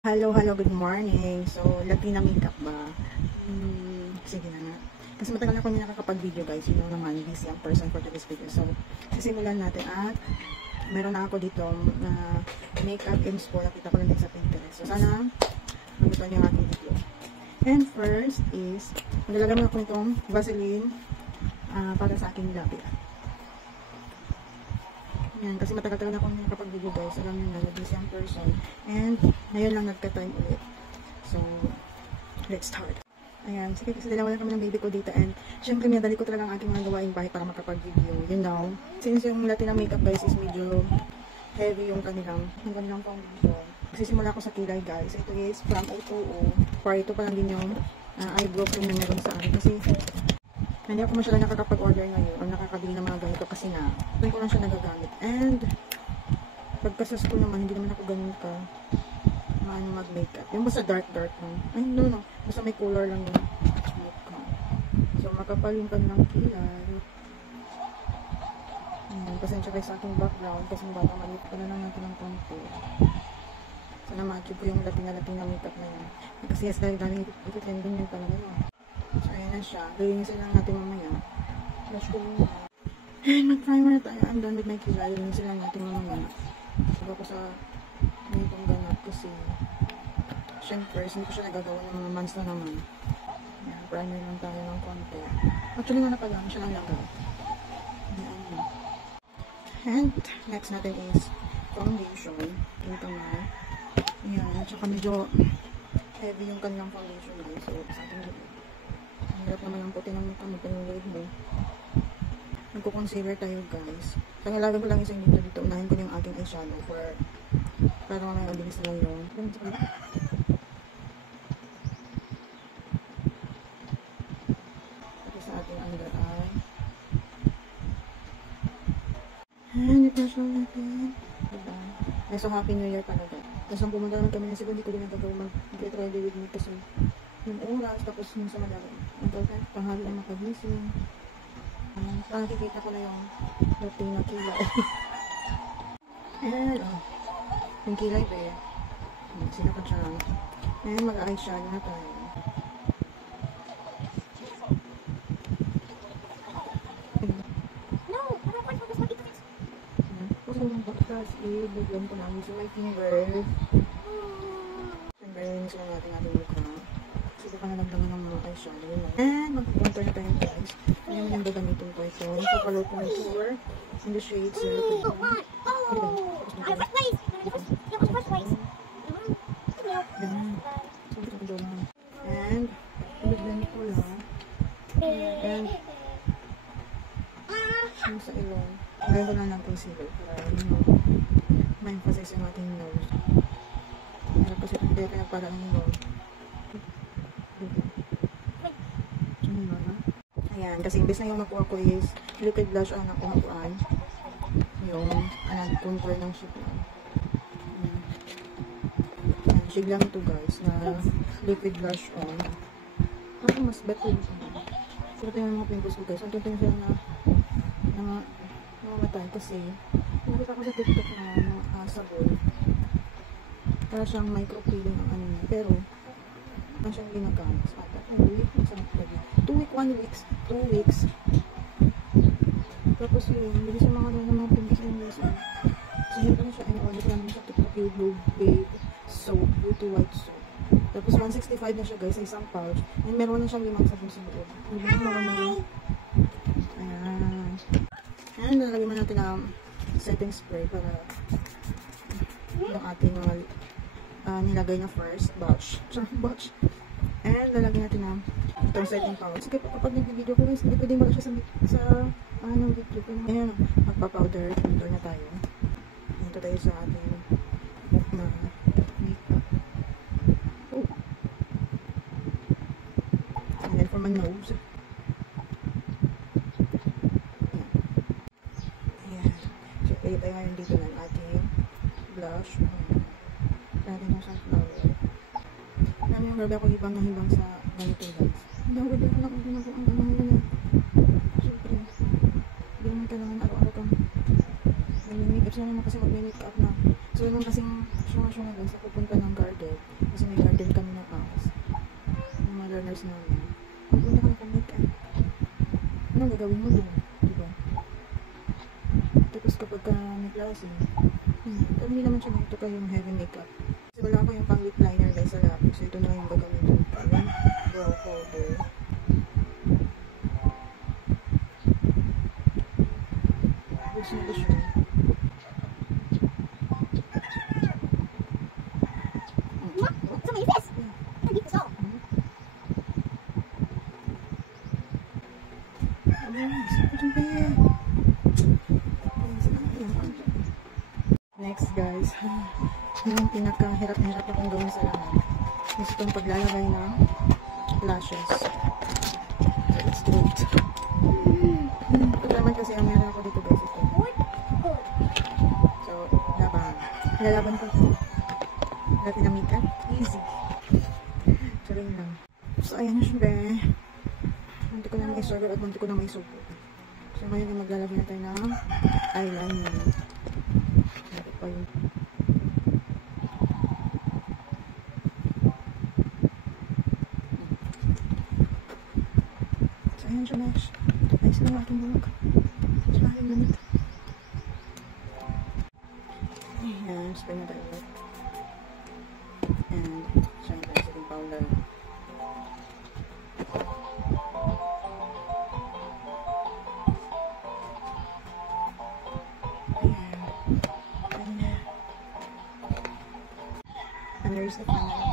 Hello, hello, good morning. So, Latina makeup ba? Sige na nga. Kasi matagal na ako hindi nakakapag-video guys. You know naman, busy ang person for today's video. So, sisimulan natin at meron na ako dito na makeup inspo. Nakita ko lang din sa Pinterest. So, sana magustuhan niyo ang ating video. And first is, maglalagay ako nitong Vaseline para sa aking labi. Yan, kasi matagal-tagal na akong nakapag-video guys. Alam nyo na, busy ang person. And, ngayon lang nagka-time ulit. So, let's start. Ayan, sige kasi dalawa lang kami ng baby ko dito. And, syempre, minadali ko talaga ang aking mga gawaing bahay para makapag-video. You know, since yung Latina makeup guys is medyo heavy yung kanilang foundation. Kasi simula ko sa kilay guys. Ito is from O2O. Part ito pa lang din yung eyebrow cream na meron sa akin. Kasi, hindi ako masyadong nakakapag-order ngayon o nakakabili ng mga ganito kasi nga doon ko lang siya nagagamit. And pagkasas ko naman, hindi naman ako ganun ka mag-makeup. Yung basta dark lang. Ay, no. Basta may color lang yung makeup. So, makapal yung kanilang kilay. Ayan, pasensya kayo sa aking background kasi baka maliit pa na lang natin ng konti. So, na-match ko yung Latina makeup na yan. Kasi yes, dahil ito-trending yun talaga no. So, ayan na siya. Lilinisin lang natin mamaya. Flash ko muna. And mag-primer na tayo. I'm done with my kilay. Lilinisin lang natin mamaya. Sabi ko sa ganitong ganap kasi syempre, hindi ko siya nagagawa ng mga months na naman. Ayan, primer lang tayo ng konti. Actually nga napagaan siya lang lagay. Ayan na. And next natin is foundation. Yung kamay. Ayan. Tsaka medyo heavy yung kanilang foundation guys. So, sa ating hirap naman ang puti ng mukha mo, panilid mo. Nagko-concealer tayo guys. So, nilagay ko lang isang dito. Unahin ko yung aking eyeshadow para mamaya mabilis na lang yun. Pati sa ating under eye. And i-brush lang natin. Diba? So, Happy New Year talaga. Tapos ang pumunta naman kami na siguro hindi ko din nagagawa mag-get ready with me kasi yung oras, tapos yung sa malalim. Ang tanghali na makagising. Parang nakikita ko na yung Latina kilay. And, yung kilay ba eh. Sinapat siya lang. And, mag-eyeshadow na tayo. No! Kasi yung baktas, bigyan ko namin sa my finger. Siyempre, yun sila natin ating mukha. Sige pa nalagdagan ng mga eyeshadow. And, mag-contour na tayo guys. Ayan mo yung gagamitin ko ito. Napapalo contour in the shade 0. And, bigyan ko lang. And, yung sa ilong. Gawin ko lang ng concealer para ma-emphasize yung ating nose. Kasi hindi kaya para ang nose. Ayan, kasi imbes na yung nakuha ko is liquid blush ang nakuha ko ay yung contour ng shade lang. Ayan, shade lang ito guys na liquid blush on. Ako mas better ito. Pero ito yung mga pimples ko guys. Ang tuntung siya na namamatay kasi nakita ko sa TikTok na mga sabon. Para siyang micro-peeling ang ano niya. Pero ang siyang ginagamit sa ata. 2 weeks. Tapos yun, bilis yung mga pimples ng nasa. So yun pa na siya, order ko naman sa TikTok yung Blue Babe soap, Beauty White soap. Tapos 165 na siya guys, sa isang pouch. And meron na siyang 5 sabon sa loob. Ayan. And nalagyan mo natin ang setting spray para yung ating mga nilagay na first batch. And lalagyan natin ang itong setting powder. Sige, kapag nag-video ko guys, hindi pwedeng wala siya sa video ko. Ayan, magpa-powder. Contour na tayo. Ito tayo sa ating makeup. Oh. And then for my nose. Ayan. So, tayo ngayon dito ng ating blush. Natin yung sunflower. Alam yung grabe ako hibang na hibang sa ganito guys. Hindi ako pwede ko lang kung ginagawa ang ano nila. Siyempre, hindi naman kailangan araw-araw kang mag-makeup. Sila naman kasi mag-makeup na. So, yun kasing syunga-syunga guys, pupunta ng garden. Kasi may garden kami na house. Yung mga learners namin. Pupunta ka na makeup. Anong gagawin mo doon? Diba? Tapos kapag ka may klase, pero hindi naman siya ganito ka yung heavy makeup. Kasi wala ako yung pang lip liner guys sa lapis. So ito na yung gagamitin ko. Ayan. Brow powder. Gusto mo ko siya. Sa may face! Hindi ko siya. Next guys, yung pinakahirap na hirap akong gawin sa lahat is itong paglalagay ng lashes. So let's do it. Ito naman kasi ang meron ako dito guys ito. So, lalaban ko ito. Dati na makeup, easy. Tuloy lang. So ayan na siya be. Munti ko na may sorber at munti ko na may supo. So ngayon maglalagay na tayo ng eyeliner. Lagi pa yun. So ayan siya guys. Ayos na aking buhok. So aking lamit. Ayan, spray na tayo ulit. And siya yung tayo sa powder. And there's the final.